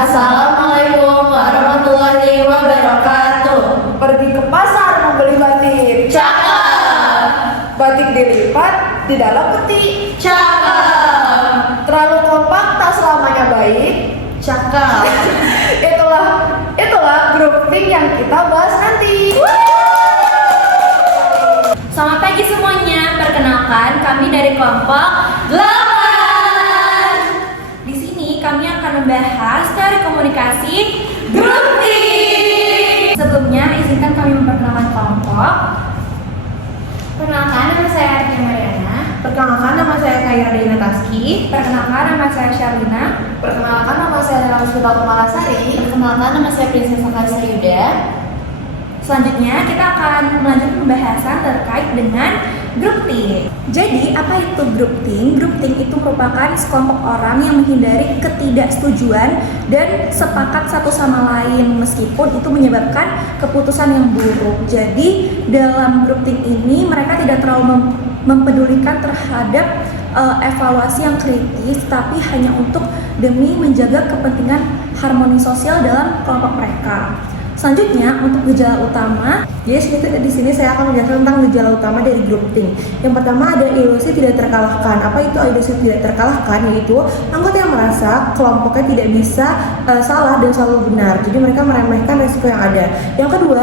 Assalamualaikum warahmatullahi wabarakatuh. Pergi ke pasar membeli batik. Cakep. Batik dilipat di dalam peti. Cakep. Terlalu kompak tak selamanya baik. Cakep. Itulah grup think yang kita bahas nanti. Selamat pagi semuanya. Perkenalkan, kami dari kelompok 8. Di sini kami akan membahas teori komunikasi grup think. Sebelumnya, izinkan kami memperkenalkan kelompok. Perkenalkan, nama saya Arya Mariana. Perkenalkan, nama saya Kaira Dina Taski. Perkenalkan, nama saya Sharlina. Perkenalkan, nama saya Ramsita Kumalasari. Perkenalkan, nama saya Princess Akalisa Yuda. Selanjutnya kita akan melanjutkan pembahasan terkait dengan grup think. Jadi, apa itu grup think? Grup think itu merupakan sekelompok orang yang menghindari ketidaksetujuan dan sepakat satu sama lain meskipun itu menyebabkan keputusan yang buruk. Jadi, dalam grup think ini mereka tidak terlalu mempedulikan terhadap evaluasi yang kritis, tapi hanya untuk demi menjaga kepentingan harmoni sosial dalam kelompok mereka. Selanjutnya untuk gejala utama, Jadi di sini saya akan menjelaskan tentang gejala utama dari grup think. Yang pertama ada ilusi tidak terkalahkan. Apa itu ilusi tidak terkalahkan? Yaitu anggota yang merasa kelompoknya tidak bisa salah dan selalu benar. Jadi mereka meremehkan resiko yang ada. Yang kedua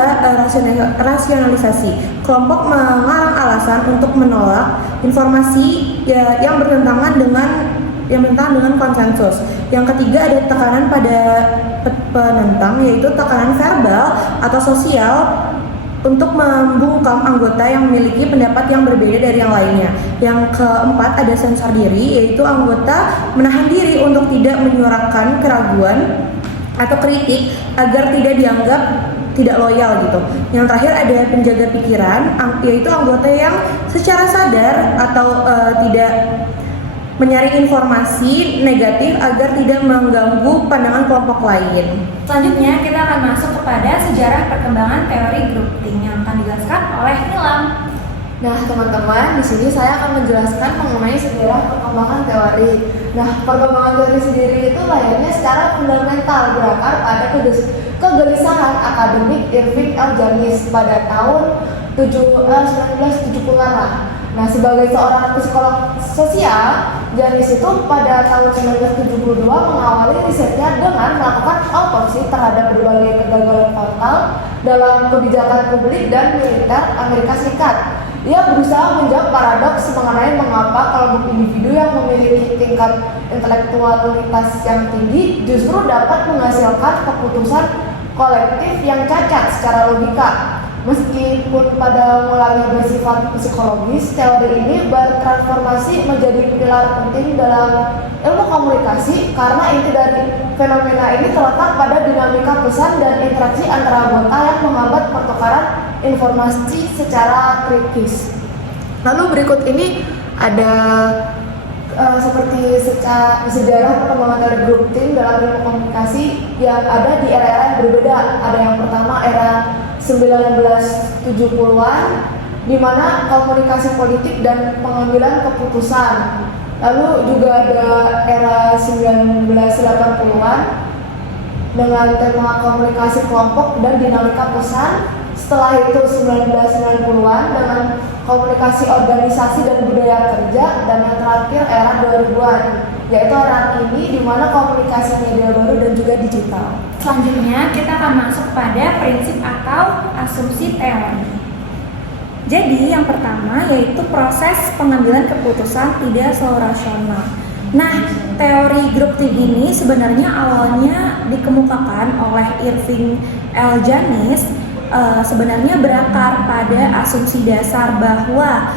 rasionalisasi. Kelompok mengarang alasan untuk menolak informasi yang bertentangan dengan konsensus. Yang ketiga ada tekanan pada penentang, yaitu tekanan verbal atau sosial untuk membungkam anggota yang memiliki pendapat yang berbeda dari yang lainnya. Yang keempat ada sensor diri, yaitu anggota menahan diri untuk tidak menyuarakan keraguan atau kritik agar tidak dianggap tidak loyal gitu. Yang terakhir ada penjaga pikiran, yaitu anggota yang secara sadar atau tidak menyaring informasi negatif agar tidak mengganggu pandangan kelompok lain. selanjutnya kita akan masuk kepada sejarah perkembangan teori grup think yang akan dijelaskan oleh Nilam. Nah, teman-teman, di sini saya akan menjelaskan mengenai sejarah perkembangan teori. Nah, perkembangan teori sendiri itu layaknya secara fundamental berakar pada kegelisahan akademik Irving L. Janis pada tahun 1970-an. Nah, sebagai seorang psikolog sosial, Janis itu pada tahun 1972 mengawali risetnya dengan melakukan autopsi terhadap berbagai kegagalan fatal dalam kebijakan publik dan militer Amerika Serikat. Ia berusaha menjawab paradoks mengenai mengapa kelompok individu yang memiliki tingkat intelektualitas yang tinggi justru dapat menghasilkan keputusan kolektif yang cacat secara logika. Meskipun pada mulanya bersifat psikologis, teori ini bertransformasi menjadi pilar penting dalam ilmu komunikasi karena inti dari fenomena ini terletak pada dinamika pesan dan interaksi antara anggota yang menghambat pertukaran informasi secara kritis. Lalu berikut ini ada seperti sejarah perkembangan dari grup think dalam ilmu komunikasi yang ada di era-era yang berbeda. Ada yang pertama era 1970-an di mana komunikasi politik dan pengambilan keputusan. Lalu juga ada era 1980-an dengan tema komunikasi kelompok dan dinamika pesan. Setelah itu 1990-an dengan komunikasi organisasi dan budaya kerja, dan yang terakhir era 2000-an, yaitu era ini di mana komunikasi media baru dan juga digital. Selanjutnya kita akan masuk pada prinsip atau asumsi teori. Jadi yang pertama yaitu proses pengambilan keputusan tidak selalu rasional. Nah, teori grup think ini sebenarnya awalnya dikemukakan oleh Irving L. Janis. Sebenarnya berakar pada asumsi dasar bahwa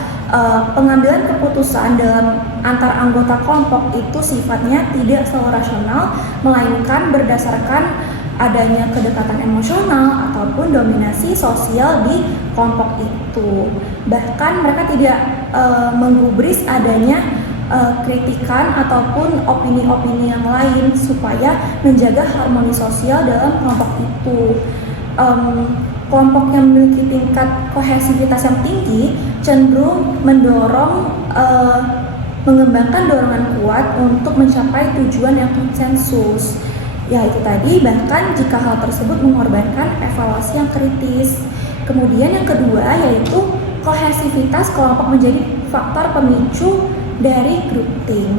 pengambilan keputusan dalam antar anggota kelompok itu sifatnya tidak selalu rasional, melainkan berdasarkan adanya kedekatan emosional ataupun dominasi sosial di kelompok itu. Bahkan mereka tidak menggubris adanya kritikan ataupun opini-opini yang lain supaya menjaga harmoni sosial dalam kelompok itu. Kelompok yang memiliki tingkat kohesivitas yang tinggi cenderung mendorong mengembangkan dorongan kuat untuk mencapai tujuan yang konsensus. Ya itu tadi, bahkan jika hal tersebut mengorbankan evaluasi yang kritis. Kemudian yang kedua yaitu kohesivitas kelompok menjadi faktor pemicu dari grouping.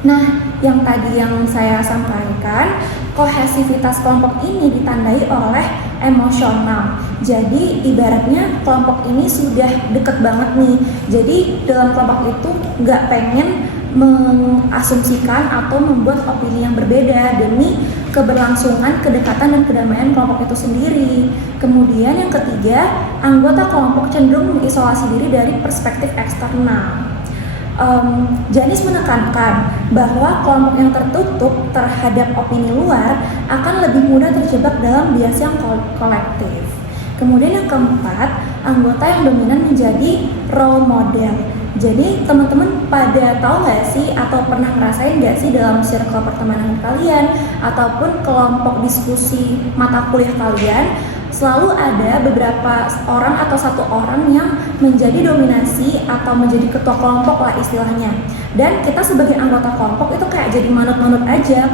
Nah, yang tadi yang saya sampaikan, kohesivitas kelompok ini ditandai oleh emosional. Jadi ibaratnya kelompok ini sudah deket banget nih. Jadi dalam kelompok itu nggak pengen mengasumsikan atau membuat opini yang berbeda demi keberlangsungan, kedekatan, dan kedamaian kelompok itu sendiri. Kemudian yang ketiga, anggota kelompok cenderung mengisolasi diri dari perspektif eksternal. Janis menekankan bahwa kelompok yang tertutup terhadap opini luar akan lebih mudah terjebak dalam bias yang kolektif. Kemudian yang keempat, anggota yang dominan menjadi role model. Jadi teman-teman pada tahu nggak sih atau pernah ngerasain nggak sih dalam circle pertemanan kalian ataupun kelompok diskusi mata kuliah kalian selalu ada beberapa orang atau satu orang yang menjadi dominasi atau menjadi ketua kelompok lah istilahnya. Dan kita sebagai anggota kelompok itu kayak jadi manut-manut aja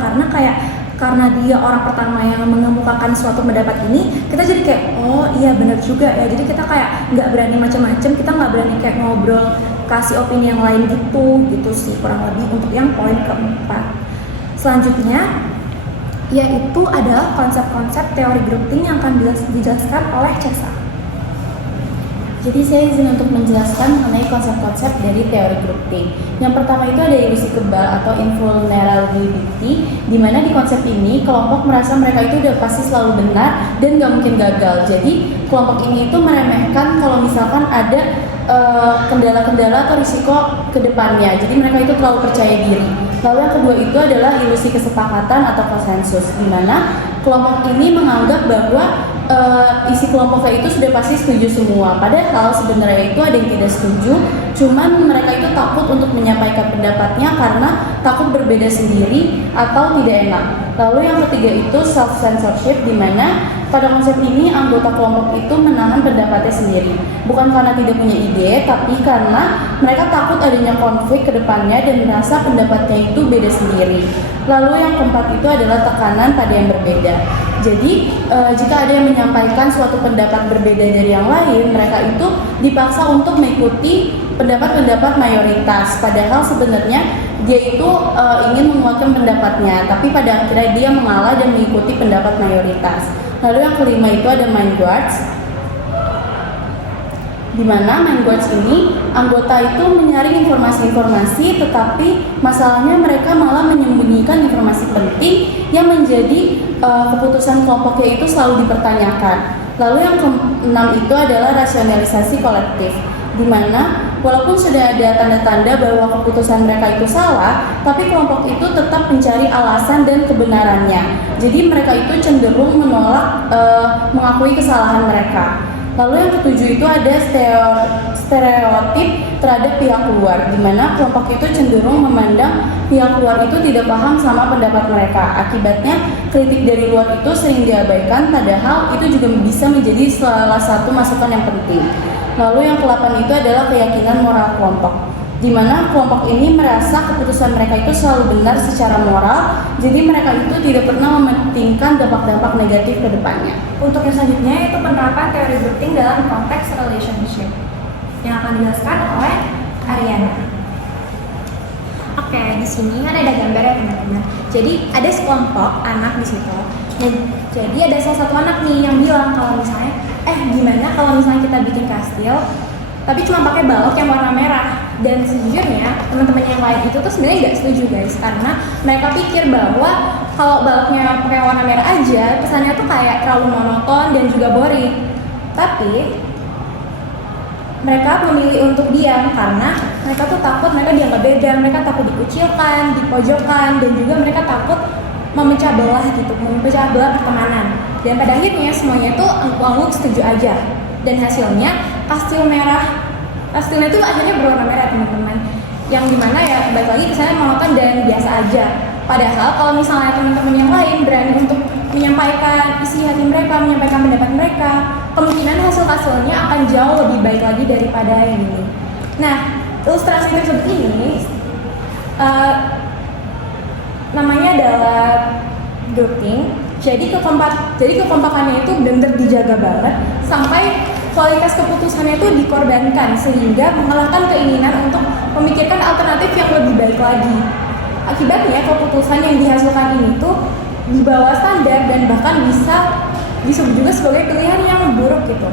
karena dia orang pertama yang mengemukakan suatu pendapat ini, kita jadi kayak oh iya benar juga ya. Jadi kita kayak nggak berani macam-macam, kita nggak berani kayak ngobrol kasih opini yang lain gitu sih kurang lebih untuk yang poin keempat. Selanjutnya yaitu adalah konsep-konsep teori grouping yang akan dijelaskan oleh Cesa. Jadi saya izin untuk menjelaskan mengenai konsep-konsep dari teori grouping. Yang pertama itu ada ilusi kebal atau invulnerability, di mana di konsep ini kelompok merasa mereka itu udah pasti selalu benar dan nggak mungkin gagal. Jadi kelompok ini itu meremehkan kalau misalkan ada kendala-kendala atau risiko ke depannya. Jadi mereka itu terlalu percaya diri. Lalu yang kedua itu adalah ilusi kesepakatan atau konsensus, di mana kelompok ini menganggap bahwa isi kelompoknya itu sudah pasti setuju semua. Padahal sebenarnya itu ada yang tidak setuju, cuman mereka itu takut untuk menyampaikan pendapatnya karena takut berbeda sendiri atau tidak enak. Lalu yang ketiga itu self-censorship, di mana pada konsep ini anggota kelompok itu menahan pendapatnya sendiri. Bukan karena tidak punya ide, tapi karena mereka takut adanya konflik ke depannya dan merasa pendapatnya itu beda sendiri. Lalu yang keempat itu adalah tekanan pada yang berbeda. Jadi jika ada yang menyampaikan suatu pendapat berbeda dari yang lain, mereka itu dipaksa untuk mengikuti pendapat-pendapat mayoritas. Padahal sebenarnya dia itu ingin menguatkan pendapatnya, tapi pada akhirnya dia mengalah dan mengikuti pendapat mayoritas. Lalu yang kelima itu ada mind guards, di mana mind guards ini anggota itu menyaring informasi-informasi, tetapi masalahnya mereka malah menyembunyikan informasi penting yang menjadi keputusan kelompoknya itu selalu dipertanyakan. Lalu yang keenam itu adalah rasionalisasi kolektif, di mana walaupun sudah ada tanda-tanda bahwa keputusan mereka itu salah, tapi kelompok itu tetap mencari alasan dan kebenarannya. Jadi mereka itu cenderung menolak mengakui kesalahan mereka. Lalu yang ketujuh itu ada stereotip terhadap pihak luar, di mana kelompok itu cenderung memandang pihak luar itu tidak paham sama pendapat mereka. Akibatnya kritik dari luar itu sering diabaikan, padahal itu juga bisa menjadi salah satu masukan yang penting. Lalu yang ke-8 itu adalah keyakinan moral kelompok, di mana kelompok ini merasa keputusan mereka itu selalu benar secara moral, jadi mereka itu tidak pernah mementingkan dampak-dampak negatif ke depannya. Untuk yang selanjutnya itu penerapan teori grouping dalam konteks relationship yang akan dijelaskan oleh Ariana. Oke, di sini kan ada gambar ya teman-teman. Jadi ada sekelompok anak di situ. Dan jadi ada salah satu anak nih yang bilang kalau misalnya, gimana kalau misalnya kita bikin kastil, tapi cuma pakai balok yang warna merah. Dan sejujurnya teman-teman yang lain itu tuh sebenarnya nggak setuju guys, karena mereka pikir bahwa kalau baloknya pakai warna merah aja, kesannya tuh kayak terlalu monoton dan juga boring. Tapi mereka memilih untuk diam karena mereka tuh takut mereka dianggap beda, mereka takut dikucilkan, dipojokkan, dan juga mereka takut memecah belah pertemanan. Dan pada akhirnya semuanya tuh angklung setuju aja. Dan hasilnya kastilnya tuh akhirnya berwarna merah teman-teman. Yang dimana ya balik lagi kesannya monoton dan biasa aja. Padahal kalau misalnya teman-teman yang lain berani untuk menyampaikan isi hati mereka, menyampaikan pendapat mereka, kemungkinan hasilnya akan jauh lebih baik lagi daripada yang ini. Nah, ilustrasi tersebut ini namanya adalah grouping. Jadi kekompakannya itu benar-benar dijaga banget sampai kualitas keputusannya itu dikorbankan sehingga mengalahkan keinginan untuk memikirkan alternatif yang lebih baik lagi. Akibatnya keputusan yang dihasilkan ini tuh di bawah standar dan bahkan bisa disebut juga sebagai pilihan yang buruk gitu.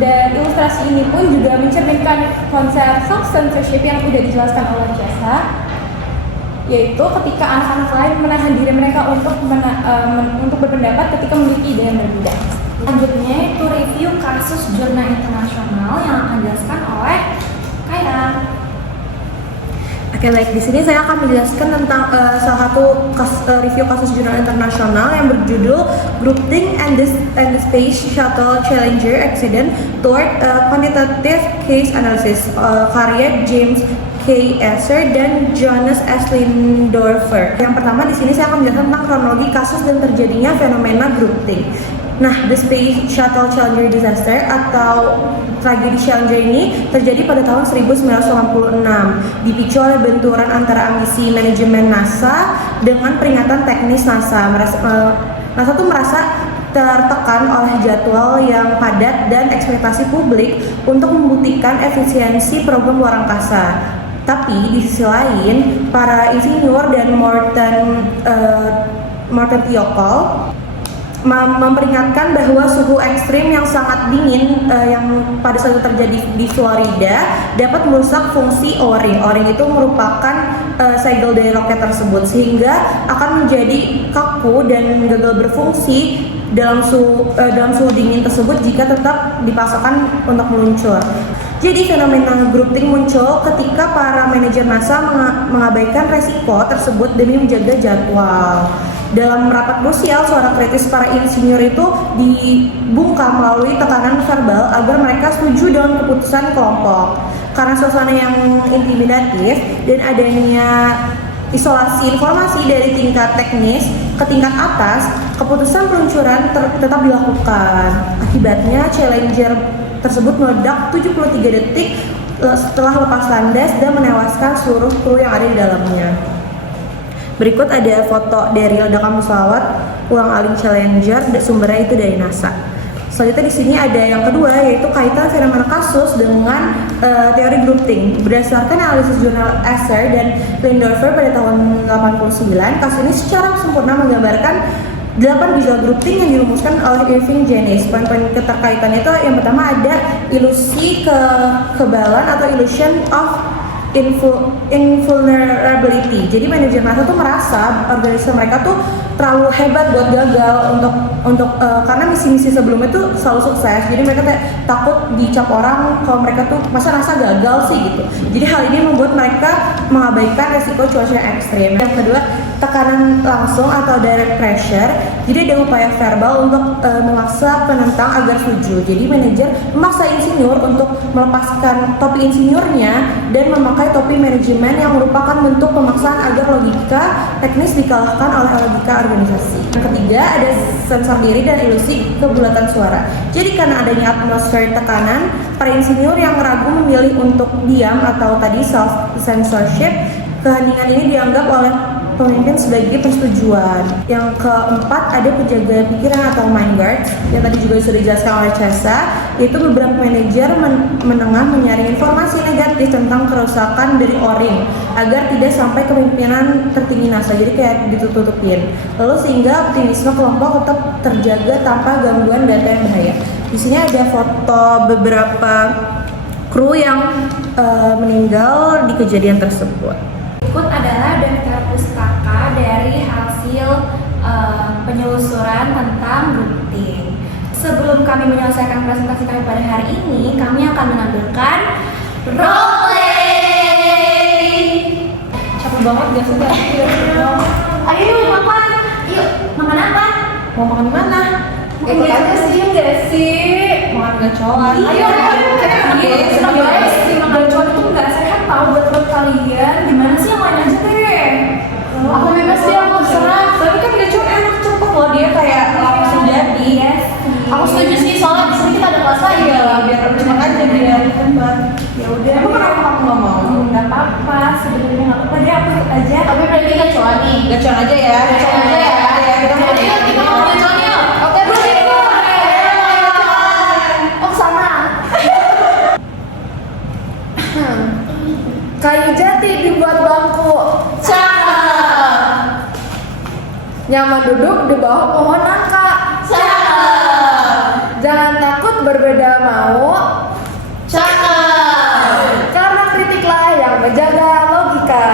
Dan ilustrasi ini pun juga mencerminkan konsep self-censorship yang sudah dijelaskan oleh Jasa, yaitu ketika anak-anak lain menahan diri mereka untuk berpendapat ketika memiliki ide yang berbeda. Selanjutnya itu review kasus jurnal internasional yang akan dijelaskan oleh Kaya. Oke baik, di sini saya akan menjelaskan tentang salah satu review kasus jurnal internasional yang berjudul Grouping and the Space Shuttle Challenger Accident Toward Quantitative Case Analysis, karya James K. Esser dan Jonas S. Lindorfer. Yang pertama di sini saya akan menjelaskan tentang kronologi kasus dan terjadinya fenomena grouping. Nah, The Space Shuttle Challenger Disaster atau tragedi Challenger ini terjadi pada tahun 1986, dipicu oleh benturan antara ambisi manajemen NASA dengan peringatan teknis NASA. NASA tuh merasa tertekan oleh jadwal yang padat dan ekspektasi publik untuk membuktikan efisiensi program luar angkasa. Tapi di sisi lain, para insinyur dan Morten Thiokol memperingatkan bahwa suhu ekstrim yang sangat dingin yang pada saat itu terjadi di Florida dapat merusak fungsi O-ring. O-ring itu merupakan segel dari roket tersebut sehingga akan menjadi kaku dan gagal berfungsi dalam suhu dingin tersebut jika tetap dipaksakan untuk meluncur. Jadi fenomena grouping muncul ketika para manajer NASA mengabaikan resiko tersebut demi menjaga jadwal. Dalam rapat krusial, suara kritis para insinyur itu dibungkam melalui tekanan verbal agar mereka setuju dengan keputusan kelompok. Karena suasana yang intimidatif dan adanya isolasi informasi dari tingkat teknis ke tingkat atas, keputusan peluncuran tetap dilakukan. Akibatnya, Challenger tersebut meledak 73 detik setelah lepas landas dan menewaskan seluruh kru yang ada di dalamnya. Berikut ada foto dari ledakan pesawat ulang-alik Challenger, sumbernya itu dari NASA. Selanjutnya di sini ada yang kedua, yaitu kaitan fenomena kasus dengan teori grouping. Berdasarkan analisis jurnal Esser dan Lindorfer pada tahun 89, kasus ini secara sempurna menggambarkan 8 gejala grouping yang dirumuskan oleh Irving Janis. Poin-poin keterkaitannya itu yang pertama ada ilusi kekebalan atau illusion of invulnerability. Jadi manajer NASA tuh merasa organisasi mereka tuh terlalu hebat buat gagal untuk karena misi-misi sebelumnya tuh selalu sukses. Jadi mereka takut dicap orang kalau mereka tuh masa NASA gagal sih gitu. Jadi hal ini membuat mereka mengabaikan resiko cuaca yang ekstrim. Yang kedua, tekanan langsung atau direct pressure. Jadi ada upaya verbal untuk memaksa penentang agar setuju. Jadi manajer memaksa insinyur untuk melepaskan topi insinyurnya dan memakai topi manajemen yang merupakan bentuk pemaksaan agar logika teknis dikalahkan oleh logika organisasi. Yang ketiga ada sensor diri dan ilusi kebulatan suara. Jadi karena adanya atmosfer tekanan, para insinyur yang ragu memilih untuk diam atau tadi self censorship. Keheningan ini dianggap oleh pemimpin sebagai persetujuan. Yang keempat ada penjaga pikiran atau mind guard yang tadi juga sudah dijelaskan oleh Cesa, yaitu beberapa manajer menengah menyaring informasi negatif tentang kerusakan dari O-ring agar tidak sampai ke pimpinan tertinggi NASA, jadi kayak ditutup-tutupin. Lalu sehingga optimisme kelompok tetap terjaga tanpa gangguan data yang bahaya. Di sini ada foto beberapa kru yang meninggal di kejadian tersebut. Berikut adalah daftar pustaka dari hasil penyelusuran tentang grouping. Sebelum kami menyelesaikan presentasi kami pada hari ini, kami akan menampilkan role play. Capek banget gak sih? Ayo makan. Yuk, makan apa? Mau makan di mana? Ikut aja sih, enggak sih? Makan gacoan. Ayo, senang banget sih makan gacoan itu nggak sehat tau buat kalian. Gimana sih yang lain aja deh? Aku bebas sih, aku terserah. Tapi kan gacoan enak cepet loh, dia kayak langsung jadi. Yes. Aku setuju sih, soalnya di sini kita ada kelas lain. Iya lah, biar cepet aja biar tempat. Ya udah. Emang kenapa kamu nggak mau? Nggak apa-apa, sebenarnya nggak apa-apa deh, aku ikut aja. Tapi berarti gacoan nih. Gacoan aja ya. Gacoan aja ya. dibuat bangku. Cakep. Nyaman duduk di bawah pohon nangka. Cakep. Jangan takut berbeda mau. Cakep. Karena kritiklah yang menjaga logika.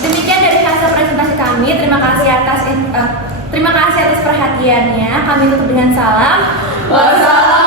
Demikian dari hasil presentasi kami. Terima kasih atas perhatiannya. Kami tutup dengan salam. Wassalam.